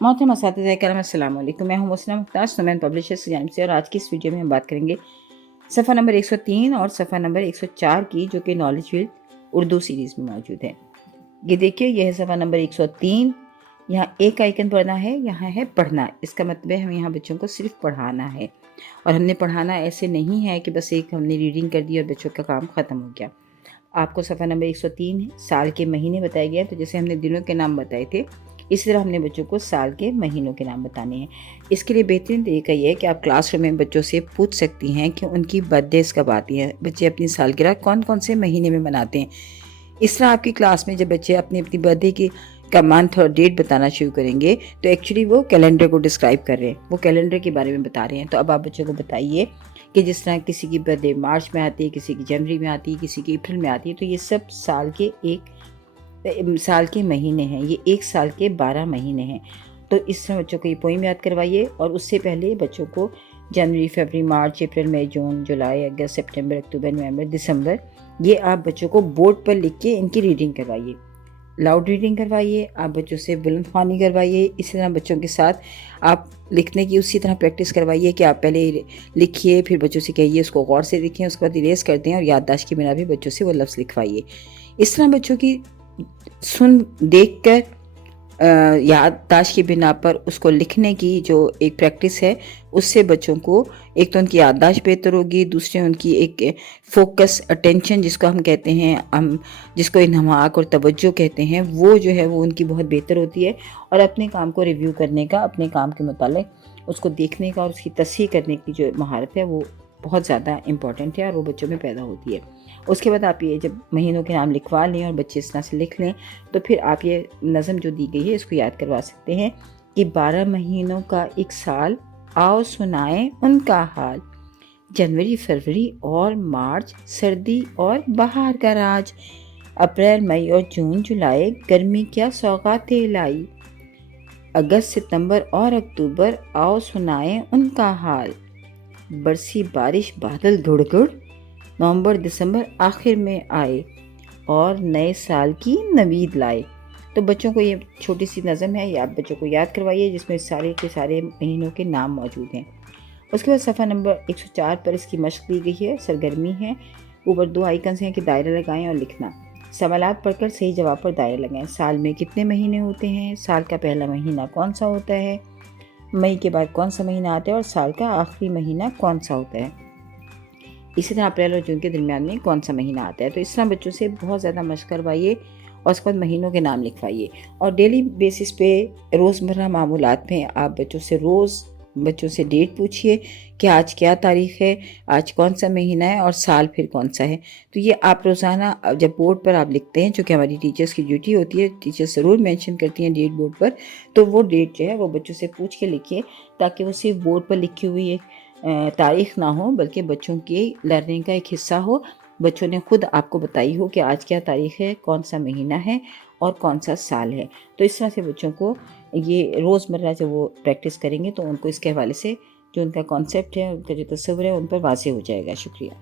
मोहतरम असातिज़ा किराम अस्सलाम वालेकुम। मैं हूँ मुस्लिम मुख्तार, सुमैन पब्लिशर्स की जानिब से, और आज की इस वीडियो में हम बात करेंगे सफ़ा नंबर 103 और सफ़ा नंबर 104 की, जो कि नॉलेज फील्ड उर्दू सीरीज़ में मौजूद है। ये देखिए, यह है सफ़ा नंबर 103। यहाँ एक आइकन पढ़ना है, यहाँ है पढ़ना। इसका मतलब है हमें यहाँ बच्चों को सिर्फ पढ़ाना है, और हमने पढ़ाना ऐसे नहीं है कि बस एक हमने रीडिंग कर दी और बच्चों का काम ख़त्म हो गया। आपको सफ़ा नंबर 103 है, साल के महीने बताए गए हैं। तो जैसे हमने दिनों के नाम बताए थे, इसी तरह हमने बच्चों को साल के महीनों के नाम बताने हैं। इसके लिए बेहतरीन तरीका ये है कि आप क्लासरूम में बच्चों से पूछ सकती हैं कि उनकी बर्थडेज कब आती हैं, बच्चे अपनी सालगिरह कौन कौन से महीने में मनाते हैं। इस तरह आपकी क्लास में जब बच्चे अपनी अपनी बर्थडे की का मंथ और डेट बताना शुरू करेंगे, तो एक्चुअली वो कैलेंडर को डिस्क्राइब कर रहे हैं, वो कैलेंडर के बारे में बता रहे हैं। तो अब आप बच्चों को बताइए कि जिस तरह किसी की बर्थडे मार्च में आती है, किसी की जनवरी में आती है, किसी की अप्रैल में आती है, तो ये सब साल के महीने हैं। ये एक साल के 12 महीने हैं। तो इस तरह बच्चों को ये पोइम याद करवाइए, और उससे पहले बच्चों को जनवरी, फरवरी, मार्च, अप्रैल, मई, जून, जुलाई, अगस्त, सितंबर, अक्टूबर, नवंबर, दिसंबर, ये आप बच्चों को बोर्ड पर लिख के इनकी रीडिंग करवाइए, लाउड रीडिंग करवाइए। आप बच्चों से बुलंद ख्वानी करवाइए। इसी तरह बच्चों के साथ आप लिखने की उसी तरह प्रैक्टिस करवाइए कि आप पहले लिखिए, फिर बच्चों से कहिए उसको गौर से लिखें, उसके बाद इरेज कर दें, और याददाश्त के बिना भी बच्चों से वो लफ्ज़ लिखवाइए। इस तरह बच्चों की सुन देख कर याददाश्त की बिना पर उसको लिखने की जो एक प्रैक्टिस है, उससे बच्चों को एक तो उनकी याददाश्त बेहतर होगी, दूसरे उनकी एक फोकस, अटेंशन जिसको हम कहते हैं, हम जिसको इन्हमाक और तवज्जो कहते हैं, वो जो है वो उनकी बहुत बेहतर होती है। और अपने काम को रिव्यू करने का, अपने काम के मुतालिक उसको देखने का और उसकी तस्हीह करने की जो महारत है, वो बहुत ज़्यादा इम्पॉर्टेंट है और वो बच्चों में पैदा होती है। उसके बाद आप ये जब महीनों के नाम लिखवा लें और बच्चे इस तरह से लिख लें, तो फिर आप ये नज़म जो दी गई है इसको याद करवा सकते हैं कि 12 महीनों का एक साल, आओ सुनाएं उनका हाल। जनवरी, फरवरी और मार्च, सर्दी और बहार का राज। अप्रैल, मई और जून, जुलाई, गर्मी क्या सौगातें लाई। अगस्त, सितंबर और अक्टूबर, आओ सुनाएं उनका हाल। बरसी बारिश, बादल गुड़गुड़, नवंबर, दिसंबर आखिर में आए, और नए साल की नवीद लाए। तो बच्चों को ये छोटी सी नज़म है, ये आप बच्चों को याद करवाइए, जिसमें सारे के सारे महीनों के नाम मौजूद हैं। उसके बाद सफ़ा नंबर 104 पर इसकी मशक दी गई है, सरगर्मी है। ऊपर 2 आइकन्स हैं कि दायरा लगाएं और लिखना। सवालात पढ़कर सही जवाब पर दायरा लगाएं। साल में कितने महीने होते हैं, साल का पहला महीना कौन सा होता है, मई के बाद कौन सा महीना आता है, और साल का आखिरी महीना कौन सा होता है। इसी तरह अप्रैल और जून के दरमियान में कौन सा महीना आता है। तो इस तरह बच्चों से बहुत ज़्यादा मशक करवाइए, और उसके बाद महीनों के नाम लिखवाइए। और डेली बेसिस पे रोज़मर्रा मामूलात में आप बच्चों से डेट पूछिए कि आज क्या तारीख़ है, आज कौन सा महीना है, और साल फिर कौन सा है। तो ये आप रोज़ाना जब बोर्ड पर आप लिखते हैं, जो कि हमारी टीचर्स की ड्यूटी होती है, टीचर्स ज़रूर मेंशन करती हैं डेट बोर्ड पर, तो वो डेट जो है वो बच्चों से पूछ के लिखिए, ताकि वो सिर्फ बोर्ड पर लिखी हुई एक तारीख़ ना हो, बल्कि बच्चों की लर्निंग का एक हिस्सा हो। बच्चों ने खुद आपको बताई हो कि आज क्या तारीख़ है, कौन सा महीना है और कौन सा साल है। तो इस तरह से बच्चों को ये रोज़मर्रा जब वो प्रैक्टिस करेंगे, तो उनको इसके हवाले से जो उनका कॉन्सेप्ट है, उनका जो तस्वुर है, उन पर वाज़ेह हो जाएगा। शुक्रिया।